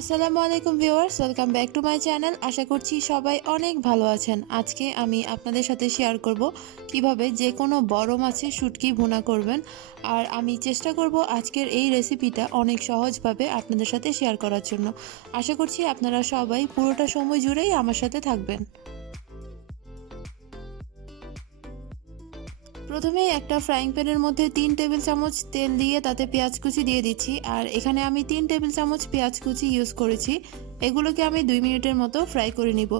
আসসালামু আলাইকুম viewers, welcome back to my channel. আশা করছি সবাই অনেক ভালো আছেন। আজকে আমি আপনাদের সাথে শেয়ার করব কিভাবে যে কোনো বড় মাছের শুটকি ভুনা করবেন। আর আমি চেষ্টা করব আজকের এই রেসিপিটা অনেক সহজভাবে আপনাদের সাথে শেয়ার করার জন্য। আশা করছি আপনারা সবাই পুরোটা সময় জুড়েই আমার সাথে থাকবেন। প্রথমেই একটা ফ্রাইং প্যানের মধ্যে 3 টেবিল চামচ তেল দিয়ে তাতে পেঁয়াজ কুচি দিয়ে দিচ্ছি। আর এখানে আমি 3 টেবিল চামচ পেঁয়াজ কুচি ইউজ করেছি। এগুলোকে আমি 2 মিনিটের মতো ফ্রাই করে নিব।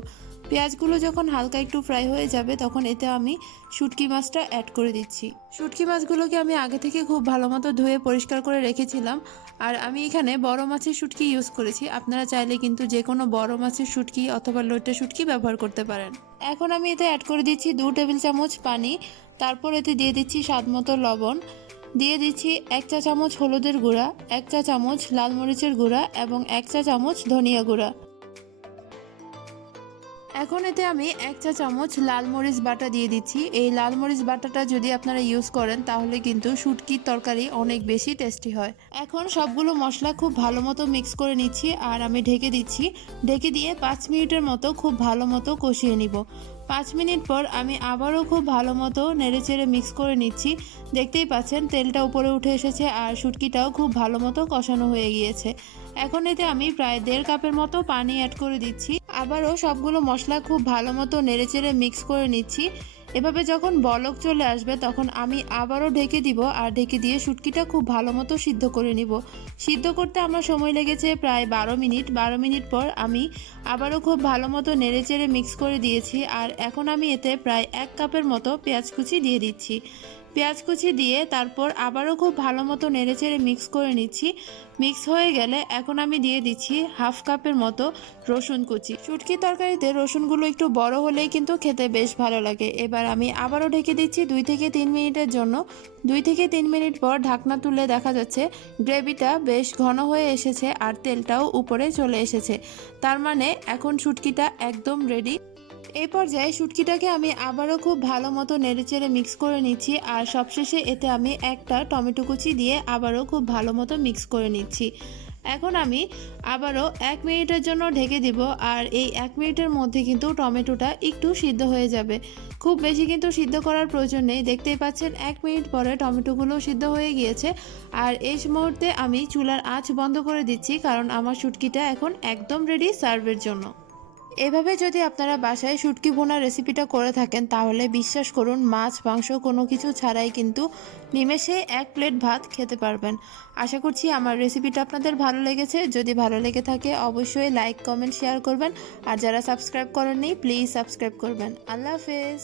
পেঁয়াজগুলো যখন হালকা একটু ফ্রাই হয়ে যাবে তখন এতে আমি শুটকি মাছটা অ্যাড করে দিচ্ছি। শুটকি মাছগুলোকে আমি আগে থেকে খুব ভালো মতো ধুয়ে পরিষ্কার করে রেখেছিলাম। আর আমি এখানে বড় মাছের শুটকি ইউজ করেছি। আপনারা চাইলে কিন্তু যে কোনো বড় মাছের শুটকি অথবা লইট্টা শুটকি ব্যবহার করতে পারেন। এখন আমি এতে অ্যাড করে দিচ্ছি 2 টেবিল চামচ পানি। তারপর এতে দিয়ে দিচ্ছি স্বাদ মতো লবণ, দিয়ে দিচ্ছি 1 চা চামচ হলুদের গুঁড়া, 1 চা চামচ লাল মরিচের গুঁড়া এবং 1 চা চামচ ধনিয়া গুঁড়া। এখন এতে আমি 1 চা চামচ লাল মরিচ বাটা দিয়ে দিচ্ছি। এই লাল মরিচ বাটাটা যদি আপনারা ইউজ করেন তাহলে কিন্তু শুটকির তরকারি অনেক বেশি টেস্টি হয়। এখন সবগুলো মশলা খুব ভালো মতো মিক্স করে নিচ্ছি আর আমি ঢেকে দিচ্ছি। ঢেকে দিয়ে 5 মিনিটের মতো খুব ভালো মতো কষিয়ে নিব। 5 মিনিট পর আমি আবারও খুব ভালো মতো নেড়েচেড়ে মিক্স করে নিচ্ছি। দেখতেই পাচ্ছেন তেলটা উপরে উঠে এসেছে আর শুটকিটাও খুব ভালো মতো কষানো হয়ে গিয়েছে। এখন এতে আমি প্রায় 1.5 কাপের মতো পানি অ্যাড করে দিচ্ছি। আবারও সবগুলো মশলা খুব ভালো মতো নেড়েচেড়ে মিক্স করে নিচ্ছি। এভাবে যখন বলক চলে আসবে তখন আমি আবারও ঢেকে দিব আর ঢেকে দিয়ে শুটকিটা খুব ভালো মতো সিদ্ধ করে নিব। সিদ্ধ করতে আমার সময় লেগেছে প্রায় 12 মিনিট। 12 মিনিট পর আমি আবারও খুব ভালো মতো নেড়েচেড়ে মিক্স করে দিয়েছি। আর এখন আমি এতে প্রায় 1 কাপের মতো পেঁয়াজ কুচি দিয়ে দিচ্ছি। পেঁয়াজ কুচি দিয়ে তারপর আবারও খুব ভালো মতো নেড়েচেড়ে মিক্স করে নিচ্ছি। মিক্স হয়ে গেলে এখন আমি দিয়ে দিচ্ছি হাফ কাপের মতো রসুন কুচি। শুটকি তরকারিতে রসুনগুলো একটু বড় হলেই কিন্তু খেতে বেশ ভালো লাগে। এবার আমি আবারও ঢেকে দিচ্ছি 2 থেকে 3 মিনিটের জন্য। 2 থেকে 3 মিনিট পর ঢাকনা তুলে দেখা যাচ্ছে গ্রেভিটা বেশ ঘন হয়ে এসেছে আর তেলটাও উপরে চলে এসেছে। তার মানে এখন শুটকিটা একদম রেডি। এই পর্যায়ে শুটকিটাকে আমি আবারও খুব ভালো মতো নেড়েচেড়ে মিক্স করে নিচ্ছি আর সবশেষে এতে আমি একটা টমেটো কুচি দিয়ে আবারও খুব ভালো মতো মিক্স করে নিচ্ছি। এখন আমি আবারও 1 মিনিটের জন্য ঢেকে দিব আর এই 1 মিনিটের মধ্যে কিন্তু টমেটোটা একটু সিদ্ধ হয়ে যাবে। খুব বেশি কিন্তু সিদ্ধ করার প্রয়োজন নেই। দেখতেই পাচ্ছেন 1 মিনিট পরে টমেটোগুলো সিদ্ধ হয়ে গিয়েছে। আর এই মুহূর্তে আমি চুলার আঁচ বন্ধ করে দিচ্ছি কারণ আমার শুটকিটা এখন একদম রেডি সার্ভের জন্য। এভাবে যদি আপনারা বাসায় শুটকি ভুনার রেসিপিটা করে থাকেন তাহলে বিশ্বাস করুন মাছ মাংস কোনো কিছু ছাড়াই কিন্তু নিমেষে 1 প্লেট ভাত খেতে পারবেন। আশা করছি আমার রেসিপিটা আপনাদের ভালো লেগেছে। যদি ভালো লেগে থাকে অবশ্যই লাইক কমেন্ট শেয়ার করবেন আর যারা সাবস্ক্রাইব করেননি প্লিজ সাবস্ক্রাইব করবেন। আল্লাহ হাফেজ।